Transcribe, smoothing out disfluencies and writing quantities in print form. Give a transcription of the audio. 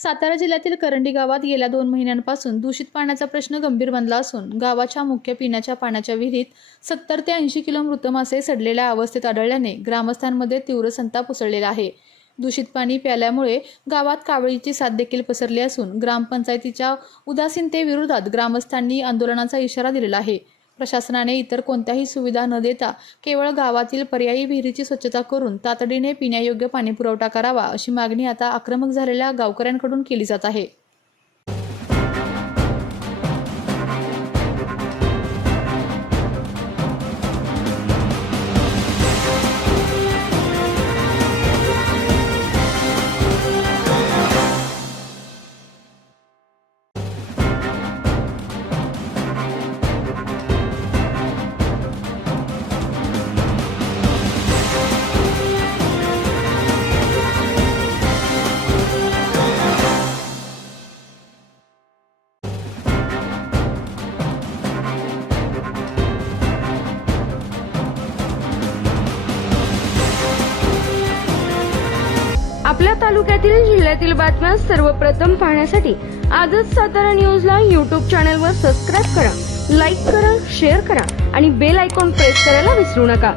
सातारा जिल्ह्यातील करंडी गावात गेल्या 2 महिन्यांपासून दूषित पाण्याचा प्रश्न गंभीर बनला असून गावाच्या मुख्य पिण्याच्या पाण्याच्या विहिरीत 70 ते 80 किलो मृत मासे सडलेल्या अवस्थेत आढळल्याने ग्रामस्थांमध्ये तीव्र संताप उसळलेला आहे। दूषित पाणी प्यायल्यामुळे गावात कावळीची साथ देखील पसरली असून ग्रामपंचायतीच्या उदासीनतेविरोधात ग्रामस्थांनी आंदोलनाचा इशारा दिलेला आहे। प्रशासनाने इतर कोणत्याही सुविधा न देता केवळ गावातील पर्यायी विहिरीची स्वच्छता करून तातडीने पिण्यायोग्य पाणी पुरवठा करावा अशी मागणी आता आक्रमक झालेल्या गावकऱ्यांकडून केली जात आहे। आपल्या तालुक्यातील जिल्ह्यातील बातम्या सर्वप्रथम पाहण्यासाठी आजच सातारा न्यूजला YouTube चॅनलवर सबस्क्राइब करा, लाईक करा, शेअर करा आणि बेल आयकॉन प्रेस करायला विसरू नका।